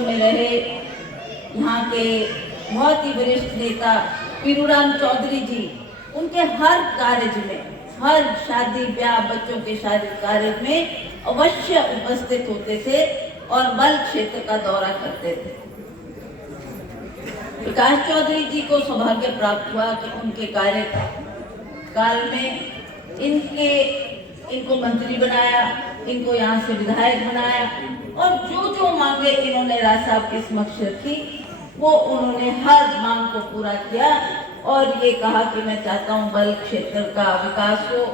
में रहे यहाँ के बहुत ही वरिष्ठ नेता पीरूराम चौधरी जी, उनके हर कार्य में, हर शादी ब्याह बच्चों के शादी कार्य में अवश्य उपस्थित होते थे और बल क्षेत्र का दौरा करते थे। प्रकाश चौधरी जी को सौभाग्य प्राप्त हुआ कि उनके कार्यकाल में इनको मंत्री बनाया, इनको यहाँ से विधायक बनाया और जो जो मांगे इन्होंने राज साहब के समक्ष रखी, वो उन्होंने हर मांग को पूरा किया और ये कहा कि मैं चाहता हूँ बल क्षेत्र का विकास हो,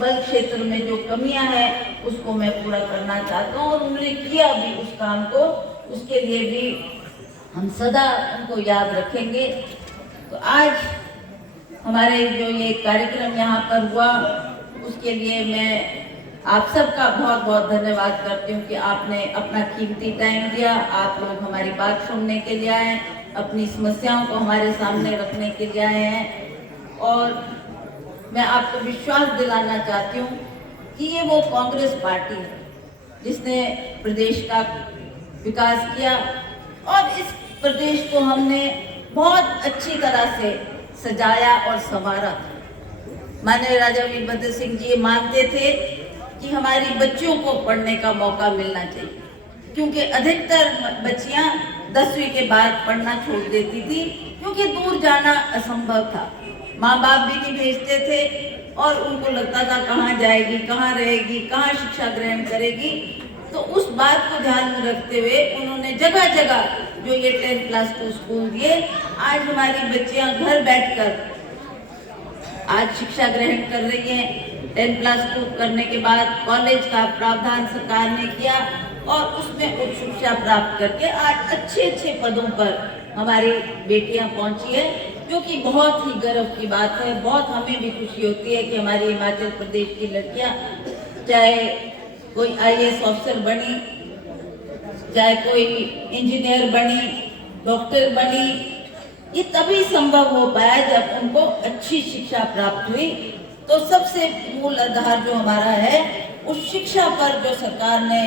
बल क्षेत्र में जो कमियां हैं उसको मैं पूरा करना चाहता हूँ और उन्होंने किया भी उस काम को। उसके लिए भी हम सदा उनको याद रखेंगे। तो आज हमारे जो ये कार्यक्रम यहाँ पर हुआ, उसके लिए मैं आप सबका बहुत बहुत धन्यवाद करती हूँ कि आपने अपना कीमती टाइम दिया। आप लोग हमारी बात सुनने के लिए आए, अपनी समस्याओं को हमारे सामने रखने के लिए आए हैं और मैं आपको विश्वास दिलाना चाहती हूँ कि ये वो कांग्रेस पार्टी है जिसने प्रदेश का विकास किया और इस प्रदेश को हमने बहुत अच्छी तरह से सजाया और संवारा। माननीय राजा वीरभद्र सिंह जी मानते थे कि हमारी बच्चियों को पढ़ने का मौका मिलना चाहिए, क्योंकि अधिकतर बच्चियां 10वीं के बाद पढ़ना छोड़ देती थी क्योंकि दूर जाना असंभव था। माँ बाप भी नहीं भेजते थे और उनको लगता था कहाँ जाएगी, कहाँ रहेगी, कहाँ शिक्षा ग्रहण करेगी। तो उस बात को ध्यान में रखते हुए उन्होंने जगह जगह जो ये 10 क्लास को स्कूल दिए, आज हमारी बच्चियां घर बैठकर आज शिक्षा ग्रहण कर रही हैं। 10 क्लास को करने के बाद कॉलेज का प्रावधान सरकार ने किया और उसमें उच्च शिक्षा प्राप्त करके आज अच्छे अच्छे पदों पर हमारी बेटियां पहुंची है, जो कि बहुत ही गर्व की बात है। बहुत हमें भी खुशी होती है कि हमारी हिमाचल प्रदेश की लड़कियां, चाहे कोई IAS ऑफिसर बनी, चाहे कोई इंजीनियर बनी, डॉक्टर बनी, ये तभी संभव हो पाया जब उनको अच्छी शिक्षा प्राप्त हुई। तो सबसे मूल आधार जो हमारा है उस शिक्षा पर जो सरकार ने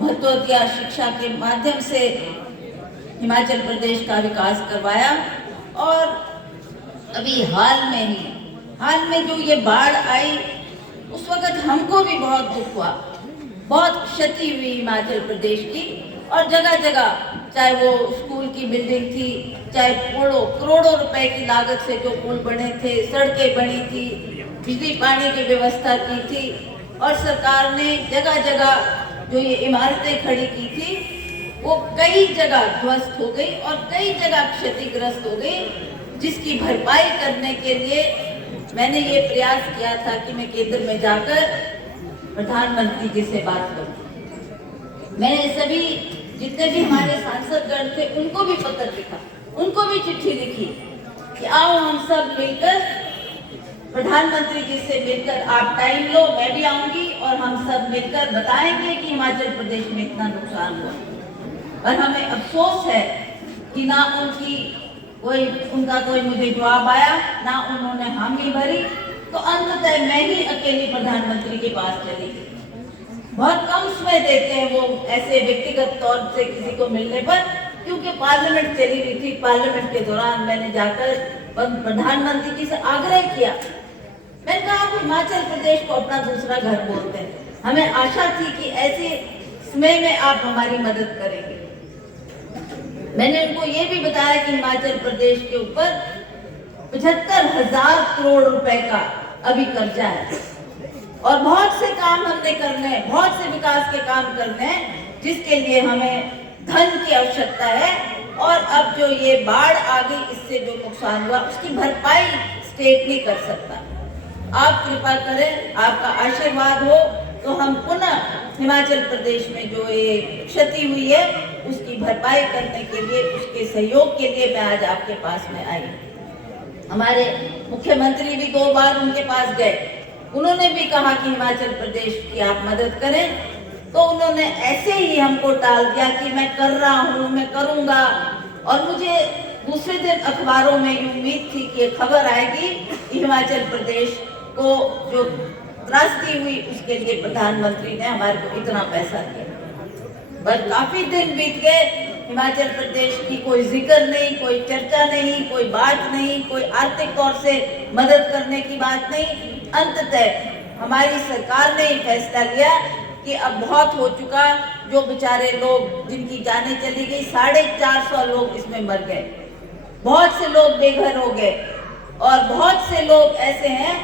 महत्व दिया, शिक्षा के माध्यम से हिमाचल प्रदेश का विकास करवाया। और अभी हाल में जो ये बाढ़ आई, उस वक्त हमको भी बहुत दुख हुआ, बहुत क्षति हुई हिमाचल प्रदेश की और जगह जगह, चाहे वो स्कूल की बिल्डिंग थी, चाहे करोड़ों रुपए की लागत से जो पुल बने थे, सड़कें बनी थी, बिजली पानी की व्यवस्था की थी और सरकार ने जगह जगह जो ये इमारतें खड़ी की थी वो कई जगह ध्वस्त हो गई और कई जगह क्षतिग्रस्त हो गई, जिसकी भरपाई करने के लिए मैंने ये प्रयास किया था कि मैं केंद्र में जाकर प्रधानमंत्री जी से बात करूं। मैंने सभी जितने भी हमारे सांसदगण थे उनको भी पत्र लिखा, उनको भी चिट्ठी लिखी कि आओ हम सब मिलकर प्रधानमंत्री जी से मिलकर आप टाइम लो, मैं भी आऊंगी और हम सब मिलकर बताएंगे कि हिमाचल प्रदेश में इतना नुकसान हुआ। और हमें अफसोस है कि ना उनका कोई मुझे जवाब आया, ना उन्होंने हामी भरी। तो अंततः मैं ही अकेली प्रधानमंत्री के पास चली गई। बहुत कम समय देते हैं वो ऐसे व्यक्तिगत तौर से किसी को मिलने पर, क्योंकि पार्लियामेंट चली हुई थी। पार्लियामेंट के दौरान मैंने जाकर प्रधानमंत्री जी से आग्रह किया, मैंने कहा आप हिमाचल प्रदेश को अपना दूसरा घर बोलते हैं, हमें आशा थी कि ऐसे समय में आप हमारी मदद करेंगे। मैंने उनको ये भी बताया कि हिमाचल प्रदेश के ऊपर 75,000 करोड़ रुपए का अभी कर्जा है और बहुत से काम हमने करने हैं, बहुत से विकास के काम करने हैं, जिसके लिए हमें धन की आवश्यकता है। और अब जो ये बाढ़ आ गई, इससे जो नुकसान हुआ उसकी भरपाई स्टेट नहीं कर सकता। आप कृपा करें, आपका आशीर्वाद हो तो हम पुनः हिमाचल प्रदेश में जो ये क्षति हुई है उसकी भरपाई करने के लिए, उसके सहयोग के लिए मैं आज आपके पास में आई। हमारे मुख्यमंत्री भी 2 बार उनके पास गए, उन्होंने भी कहा कि हिमाचल प्रदेश की आप मदद करें, तो उन्होंने ऐसे ही हमको टाल दिया कि मैं कर रहा हूँ, मैं करूँगा। और मुझे दूसरे दिन अखबारों में ये उम्मीद थी कि खबर आएगी कि हिमाचल प्रदेश को जो त्रासदी हुई उसके लिए प्रधानमंत्री ने हमारे को इतना पैसा दिया। बस काफी दिन बीत गए, हिमाचल प्रदेश की कोई जिक्र नहीं, कोई चर्चा नहीं, कोई बात नहीं, कोई आर्थिक तौर से मदद करने की बात नहीं। अंततः हमारी सरकार ने फैसला लिया कि अब बहुत हो चुका, जो बेचारे लोग जिनकी जानें चली गई, 450 लोग इसमें मर गए, बहुत से लोग बेघर हो गए और बहुत से लोग ऐसे हैं